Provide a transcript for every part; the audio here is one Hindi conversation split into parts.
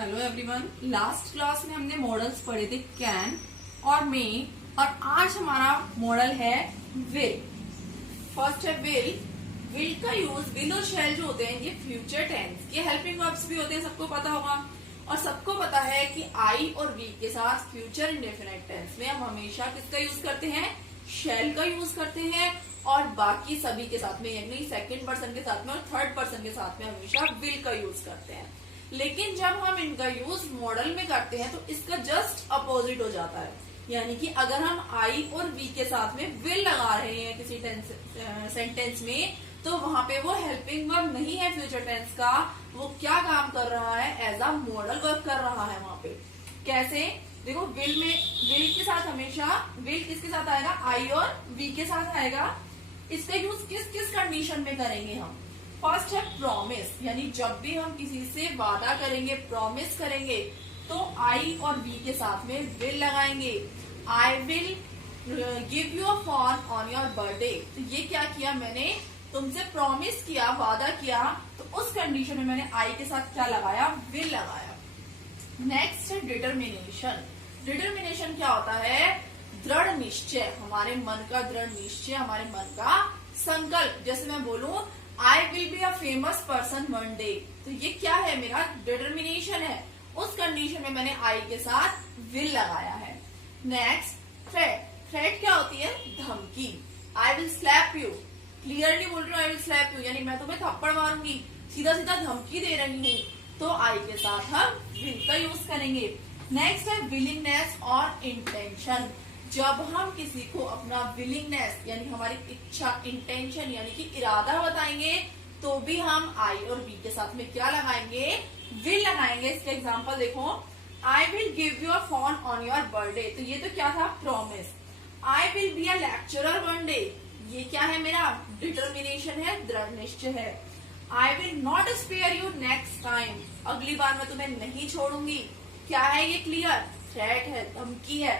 Hello everyone. लास्ट क्लास में हमने मॉडल्स पढ़े थे कैन और मे, और आज हमारा मॉडल है विल। फर्स्ट है विल। विल का यूज विल और शैल जो होते हैं ये फ्यूचर टेंस, ये हेल्पिंग वर्ब्स भी होते हैं, सबको पता होगा। और सबको पता है कि आई और वी के साथ फ्यूचर इंडेफिनिट टेंस में हम हमेशा किसका यूज करते हैं, शैल का यूज करते हैं। और बाकी सभी के साथ में, यानी सेकंड पर्सन के साथ में और थर्ड पर्सन के साथ में हमेशा विल का यूज करते हैं। लेकिन जब हम इनका यूज मॉडल में करते हैं तो इसका जस्ट अपोजिट हो जाता है। यानी कि अगर हम आई और वी के साथ में विल लगा रहे हैं किसी सेंटेंस में, तो वहां पे वो हेल्पिंग वर्ब नहीं है फ्यूचर टेंस का, वो क्या काम कर रहा है, एज अ मॉडल वर्क कर रहा है वहां पे। कैसे? देखो, विल के साथ हमेशा विल किसके साथ आएगा, आई और वी के साथ आएगा। इसका यूज किस किस कंडीशन में करेंगे हम? फर्स्ट है प्रॉमिस, यानी जब भी हम किसी से वादा करेंगे, प्रॉमिस करेंगे, तो आई और वी के साथ में विल लगाएंगे। आई will give you a phone on your birthday. तो ये क्या किया, मैंने तुमसे प्रॉमिस किया, वादा किया, तो उस कंडीशन में मैंने आई के साथ क्या लगाया, विल लगाया। नेक्स्ट है डिटर्मिनेशन। डिटर्मिनेशन क्या होता है, दृढ़ निश्चय, हमारे मन का दृढ़ निश्चय, हमारे मन का संकल्प। जैसे मैं बोलूं आई will be a famous person one day, तो ये क्या है, मेरा डिटर्मिनेशन है। उस कंडीशन में मैंने आई के साथ विल लगाया है। Next threat. थ्रेट क्या होती है, धमकी। I will slap you, clearly बोल रही हूँ, आई विल स्लैप यू, यानी मैं तुम्हें थप्पड़ मारूंगी, सीधा सीधा धमकी दे रही हूँ, तो आई के साथ हम विल का यूज करेंगे। नेक्स्ट है विलिंगनेस और इंटेंशन। जब हम किसी को अपना विलिंगनेस यानी हमारी इच्छा, इंटेंशन यानी कि इरादा बताएंगे, तो भी हम आई और वी के साथ में क्या लगाएंगे, विल लगाएंगे। इसका एग्जांपल देखो, I will give you a phone on your birthday, तो ये तो क्या था, promise. I will be a lecturer one day, ये क्या है, मेरा डिटर्मिनेशन है, दृढ़ निश्चय है। I will not spare you next time, अगली बार मैं तुम्हें नहीं छोड़ूंगी, क्या है ये, क्लियर, थ्रेट है, धमकी है।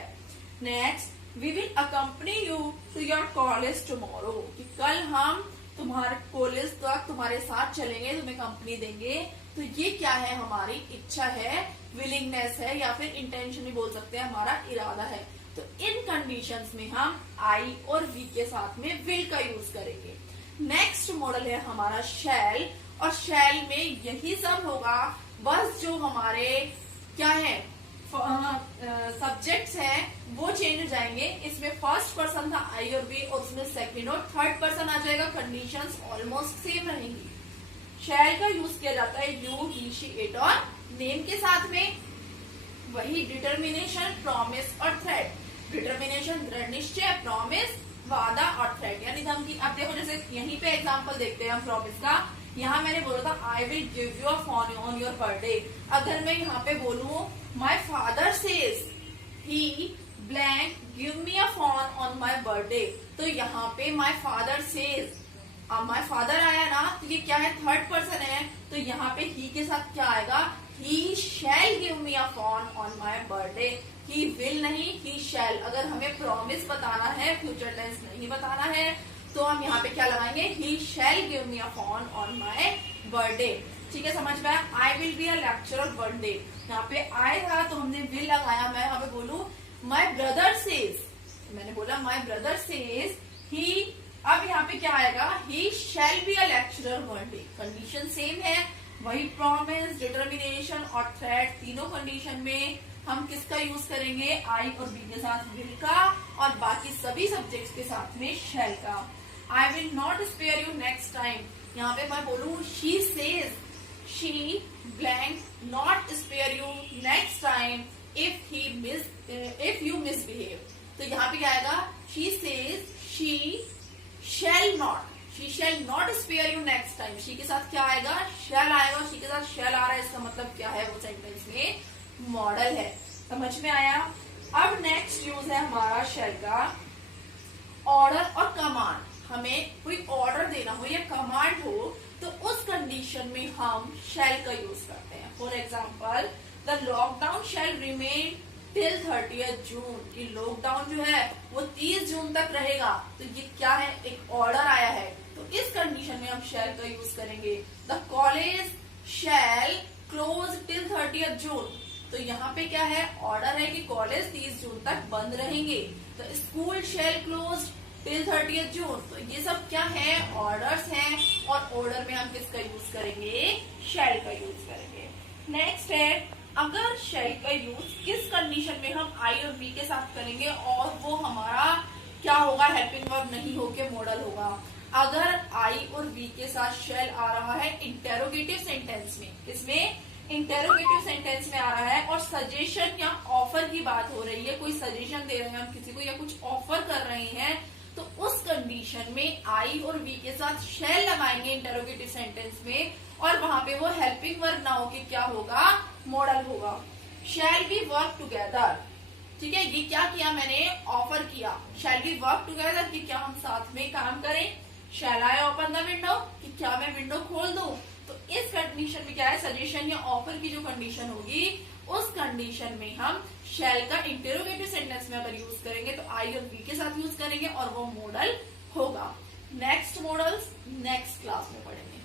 Next, we will accompany you to your college tomorrow, कि कल हम तुम्हारे कॉलेज तक तुम्हारे साथ चलेंगे, तुम्हें कंपनी देंगे। तो ये क्या है, हमारी इच्छा है, विलिंगनेस है, या फिर इंटेंशन भी बोल सकते हैं, हमारा इरादा है। तो इन कंडीशंस में हम आई और वी के साथ में विल का यूज करेंगे। नेक्स्ट मॉडल है हमारा शैल, और शैल में यही सब होगा, बस जो हमारे क्या है सब्जेक्ट्स हैं वो चेंज हो जाएंगे। इसमें फर्स्ट पर्सन था आई और वी, और उसमें सेकंड और थर्ड पर्सन आ जाएगा, कंडीशंस ऑलमोस्ट सेम रहेंगी। शैल का यूज किया जाता है यू, ही, शी, इट और नेम के साथ में। वही डिटर्मिनेशन, प्रॉमिस और थ्रेट। डिटर्मिनेशन दृढ़ निश्चय, प्रॉमिस वादा, और थ्रेट यानी धमकी। अब देखो, जैसे यहीं पे एग्जांपल देखते हैं हम प्रॉमिस का। यहाँ मैंने बोला था आई will give you a phone on your birthday. अगर मैं यहाँ पे बोलूं my father says he blank give me a phone on my birthday, तो यहाँ पे माई फादर सेज, अब माई फादर आया ना, तो ये क्या है, थर्ड पर्सन है, तो यहाँ पे ही के साथ क्या आएगा, he shall give me a phone on my birthday. He will नहीं, ही शैल। अगर हमें प्रॉमिस बताना है, फ्यूचर टेंस नहीं बताना है, तो हम यहाँ पे क्या लगाएंगे, he shall give me a phone on my birthday. ठीक है, समझ में आया। I will be a lecturer one day, यहाँ पे आए था तो हमने विल लगाया। मैं यहाँ पे बोलूं माई ब्रदर सेज, मैंने बोला माई ब्रदर सेज ही, अब यहाँ पे क्या आएगा, he shall be a lecturer one day. Condition same है, वही प्रॉमिस, डिटर्मिनेशन और थ्रेट, तीनों कंडीशन में हम किसका यूज करेंगे, आई और बी के साथ विल का, और बाकी सभी सब्जेक्ट्स के साथ में शैल का। I will not spare you next time, यहाँ पे मैं बोलूं she says she blank not spare you next time if you misbehave, तो यहाँ पे क्या आएगा, she says she shall not spare you next time. She के साथ क्या आएगा, शैल आएगा, शी के साथ शैल आ रहा है, इसका मतलब क्या है, वो सेंटेंस में मॉडल है। समझ में आया। अब नेक्स्ट यूज है हमारा शैल का, ऑर्डर और कमांड। हमें कोई ऑर्डर देना हो या कमांड हो, तो उस कंडीशन में हम शैल का यूज करते हैं। For example, the lockdown shall remain till 30th June, ये लॉकडाउन जो है वो 30 जून तक रहेगा। तो ये क्या है, एक ऑर्डर आया है, तो इस कंडीशन में हम शैल का यूज करेंगे। The college shall close till 30th June. तो यहाँ पे क्या है, ऑर्डर है कि कॉलेज 30 जून तक बंद रहेंगे। तो school shall close till 30th June. तो ये सब क्या है, ऑर्डर्स हैं, और ऑर्डर में हम किसका यूज करेंगे, शेल का यूज करेंगे। नेक्स्ट है, अगर शेल का यूज किस कंडीशन में हम आई और बी के साथ करेंगे और वो हमारा क्या होगा, हेल्पिंग वर्ब नहीं होके मॉडल होगा। अगर आई और बी के साथ शेल आ रहा है इंटेरोगेटिव सेंटेंस में, किसमें, इंटेरोगेटिव सेंटेंस में आ रहा है, और सजेशन या ऑफर की बात हो रही है, कोई सजेशन दे रहे हैं हम किसी को या कुछ ऑफर कर रहे हैं, तो उस कंडीशन में आई और बी के साथ शेल लगाएंगे इंटेरोगेटिव सेंटेंस में, और वहां पे वो हेल्पिंग वर्ब ना होके क्या होगा, मॉडल होगा। शैल बी वर्क टुगेदर, ठीक है, ये क्या किया मैंने, ऑफर किया। शैल बी वर्क टुगेदर कि क्या हम साथ में काम करें। शैल आई ओपन द विंडो कि क्या मैं विंडो खोल दूं। तो इस कंडीशन में क्या है, सजेशन या ऑफर की जो कंडीशन होगी, उस कंडीशन में हम शैल का इंटेरोगेटिव सेंटेंस में अगर यूज करेंगे तो आई और बी के साथ यूज करेंगे और वो मॉडल होगा। नेक्स्ट मॉडल्स नेक्स्ट क्लास में पढ़ेंगे।